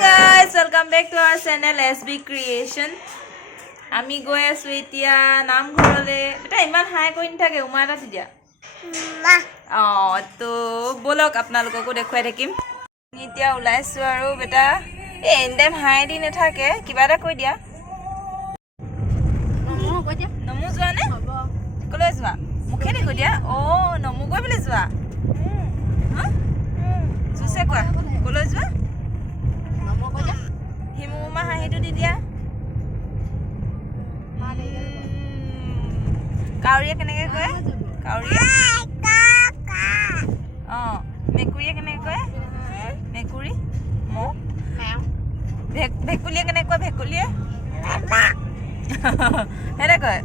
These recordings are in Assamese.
guys, welcome back to our channel SB Creation. আমি গৈ আছো এতিয়া নামঘৰলে বেটা ইমান হাই কৰি নাথাকে উমা এটা দিয়া তো বলক আপোনালোককো দেখুৱাই থাকিম এতিয়া ওলাইছো আৰু বেটা এই এন্ডেম হাই দি নাথাকে কিবা এটা কৈ দিয়া নমু যোৱা নে কলৈ যোৱা মুখেদি কৈ দিয়া অ নমু গৈ বলে যোৱা জুছে কোৱা কলৈ যোৱা হিমুমা হাঁহিটো দি দিয়া কাউৰীয়ে কেনেকৈ কয় কাউৰীয়ে অঁ মেকুৰীয়ে কেনেকৈ কয় মেকুৰী মৌ ভেকুলীয়ে কেনেকৈ কয় ভেকুলীয়ে সেইদে কয়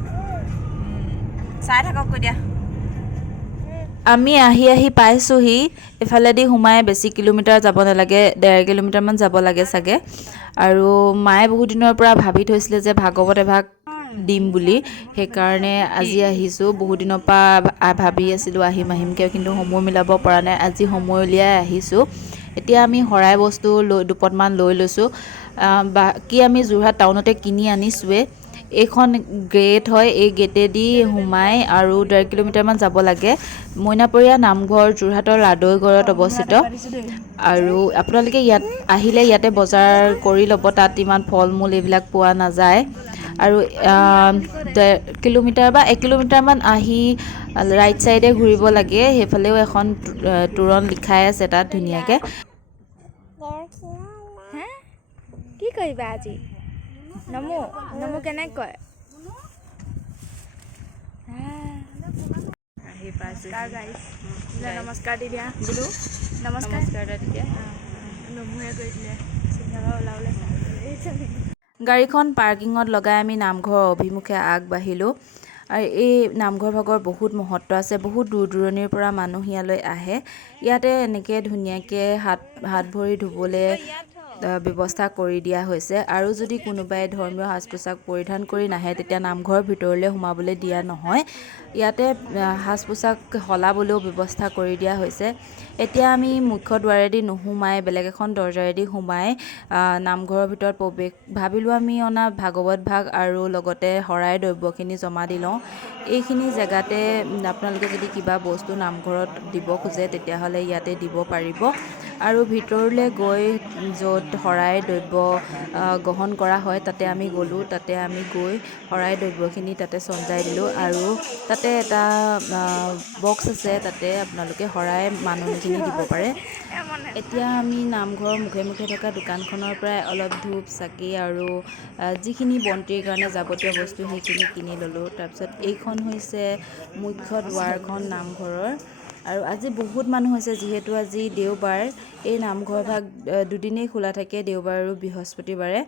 চাই থাকক কৈ দিয়া আমি আহি পাইছোহি এফালেদি সোমাই বেছি কিলোমিটাৰ যাব নালাগে 1.5 কিলোমিটাৰমান যাব লাগে চাগে আৰু মায়ে বহুত দিনৰ পৰা ভাবি থৈছিলে যে ভাগৱত এভাগ দিম বুলি সেইকাৰণে আজি আহিছোঁ বহুত দিনৰ পৰা ভাবি আছিলোঁ আহিমকৈ কিন্তু সময় মিলাব পৰা নাই আজি সময় উলিয়াই আহিছোঁ এতিয়া আমি শৰাই বস্তু দুপটমান লৈ লৈছোঁ বাকী আমি যোৰহাট টাউনতে কিনি আনিছোঁৱে এইখন গেট হয় এই গেটেদি সোমাই আৰু 1.5 কিলোমিটাৰমান যাব লাগে মইনাপৰীয়া নামঘৰ যোৰহাটৰ লাদৈগড়ত অৱস্থিত আৰু আপোনালোকে ইয়াত আহিলে ইয়াতে বজাৰ কৰি ল'ব তাত ইমান ফল মূল এইবিলাক পোৱা নাযায় আৰু 1.5 কিলোমিটাৰ বা 1 কিলোমিটাৰমান আহি ৰাইট চাইডে ঘূৰিব লাগে সেইফালেও এখন তোৰণ লিখাই আছে তাত ধুনীয়াকৈ কি কৰিবা আজি নমো নমো কেনেকৈ কয় নমস্কাৰ দি দিয়া বোলো নমস্কাৰ দিয়া নমুৱে কৰি দিলে ওলাবলৈ গাড়ীখন পাৰ্কিঙত লগাই আমি নামঘৰৰ অভিমুখে আগবাঢ়িলোঁ আৰু এই নামঘৰ ভাগৰ বহুত মহত্ব আছে বহুত দূৰ দূৰণিৰ পৰা মানুহ ইয়ালৈ আহে ইয়াতে এনেকৈ ধুনীয়াকৈ হাত ভৰি ধুবলৈ ব্যৱস্থা কৰি দিয়া হৈছে আৰু যদি কোনোবাই ধৰ্মীয় সাজ পোছাক পৰিধান কৰি নাহে তেতিয়া নামঘৰৰ ভিতৰলৈ সোমাবলৈ দিয়া নহয় ইয়াতে সাজ পোছাক সলাবলৈও ব্যৱস্থা কৰি দিয়া হৈছে এতিয়া আমি মুখ্য দুৱাৰেদি নোসোমাই বেলেগ এখন দৰ্জাৰেদি সোমাই নামঘৰৰ ভিতৰত প্ৰৱেশ ভাবিলোঁ আমি অনা ভাগৱত ভাগ আৰু লগতে শৰাই দ্ৰব্যখিনি জমা দি লওঁ এইখিনি জেগাতে আপোনালোকে যদি কিবা বস্তু নামঘৰত দিব খোজে তেতিয়াহ'লে ইয়াতে দিব পাৰিব আৰু ভিতৰলৈ গৈ য'ত শৰাই দ্ৰব্য গ্ৰহণ কৰা হয় তাতে আমি গ'লোঁ তাতে আমি গৈ শৰাই দ্ৰব্যখিনি তাতে চঞ্জাই দিলোঁ আৰু তাতে এটা বক্স আছে তাতে আপোনালোকে শৰাই মানুহখিনি দিব পাৰে এতিয়া আমি নামঘৰৰ মুখে মুখে থকা দোকানখনৰ পৰাই অলপ ধূপ চাকি আৰু যিখিনি বন্তিৰ কাৰণে যাৱতীয় বস্তু সেইখিনি কিনি ল'লোঁ তাৰপিছত এইখন হৈছে মুখ্য দুৱাৰখন নামঘৰৰ আৰু আজি বহুত মানুহ হৈছে যিহেতু আজি দেওবাৰ এই নামঘৰ ভাগ দুদিনেই খোলা থাকে দেওবাৰ আৰু বৃহস্পতিবাৰে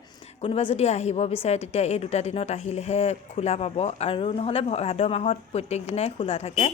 কোনোবা যদি আহিব বিচাৰে তেতিয়া এই দুটা দিনত আহিলেহে খোলা পাব আৰু নহ'লে ভাদ মাহত প্ৰত্যেক দিনাই খোলা থাকে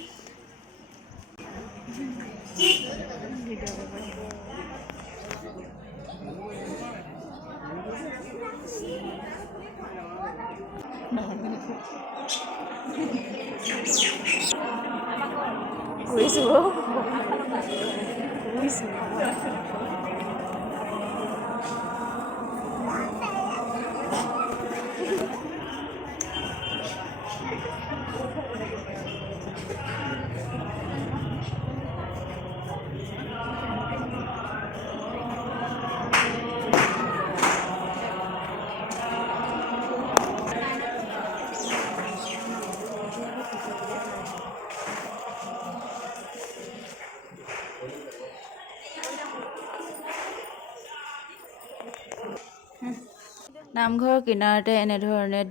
নামঘৰৰ কিনাৰতে এনেধৰণে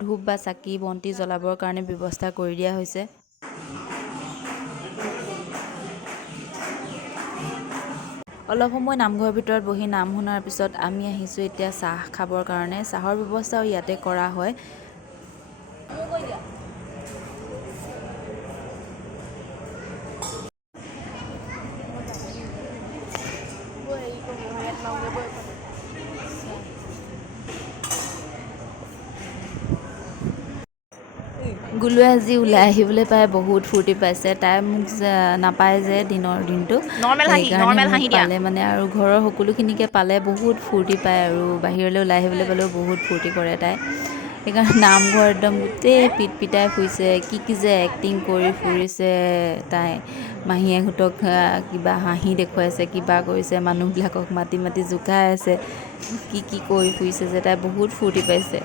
ধূপ বা চাকি বন্তি জ্বলাবৰ কাৰণে ব্যৱস্থা কৰি দিয়া হৈছে অলপ সময় নামঘৰৰ ভিতৰত বহি নাম শুনাৰ পিছত আমি আহিছোঁ এতিয়া চাহ খাবৰ কাৰণে চাহৰ ব্যৱস্থাও ইয়াতে কৰা হয় গুলুৱে আজি ওলাই আহিবলৈ পাই বহুত ফূৰ্তি পাইছে। তাই মোক নাপায় যে দিনৰ দিনটো, সেইকাৰণে মোক পালে মানে আৰু ঘৰৰ সকলোখিনিকে পালে বহুত ফূৰ্তি পায় আৰু বাহিৰলৈ ওলাই আহিবলৈ পালেও বহুত ফূৰ্তি কৰে তাই। সেইকাৰণে নামঘৰ একদম গোটেই পিটপিটাই ফুৰিছে, কি যে এক্টিং কৰি ফুৰিছে তাই। মাহীয়েকহঁতক কিবা হাঁহি দেখুৱাইছে, কিবা কৰিছে, মানুহবিলাকক মাতি মাতি জোকাই আছে, কি কৰি ফুৰিছে যে তাই বহুত ফূৰ্তি পাইছে।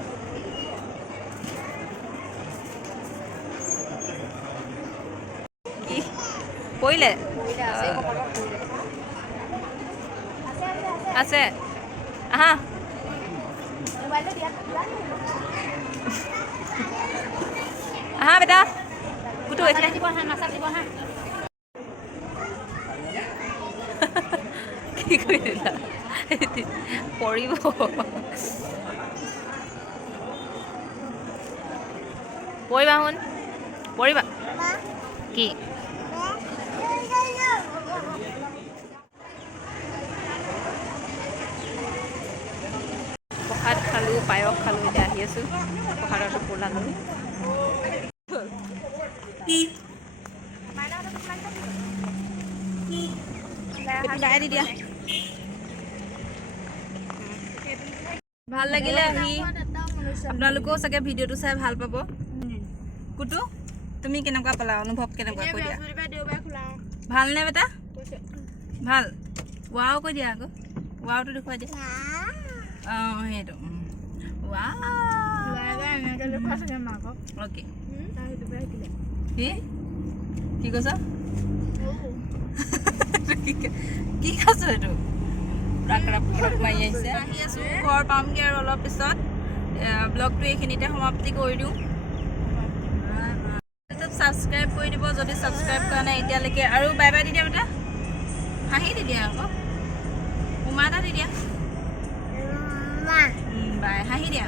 পৰিলে আছে আহা আহা বেটা কুটু এইফালে কি কৰি দিলা পৰিব পৰিবা শুন পৰিবা কি প্ৰসাদ খালোঁ, পায়স খালোঁ, এতিয়া আহি আছোঁ প্ৰসাদৰ টোপোলা লৈ। দি দিয়া ভাল লাগিলে আহি। আপোনালোকেও চাগে ভিডিঅ'টো চাই ভাল পাব। কুটু তুমি কেনেকুৱা পালা, অনুভৱ কেনেকুৱা কৈ দিয়া। ভালনে বেটা? ভাল। ৱাও কৈ দিয়া আকৌ, ৱাওটো দেখুৱাই দিয়া। অঁ সেইটো অ'কে কি কৈছ কি খাইছো এইটো মাৰি আহিছে। আহি আছোঁ, ঘৰ পামগৈ আৰু অলপ পিছত। ব্লগটো এইখিনিতে সমাপ্তি কৰি দিওঁ। ছাবস্ক্ৰাইব কৰি দিব যদি ছাবস্ক্ৰাইব কৰা নাই এতিয়ালৈকে। আৰু বাই বাই দি দিয়া বেটা, হাঁহি দি দিয়া আকৌ, উমা এটা দি দিয়া, বাই হাঁহি দিয়া।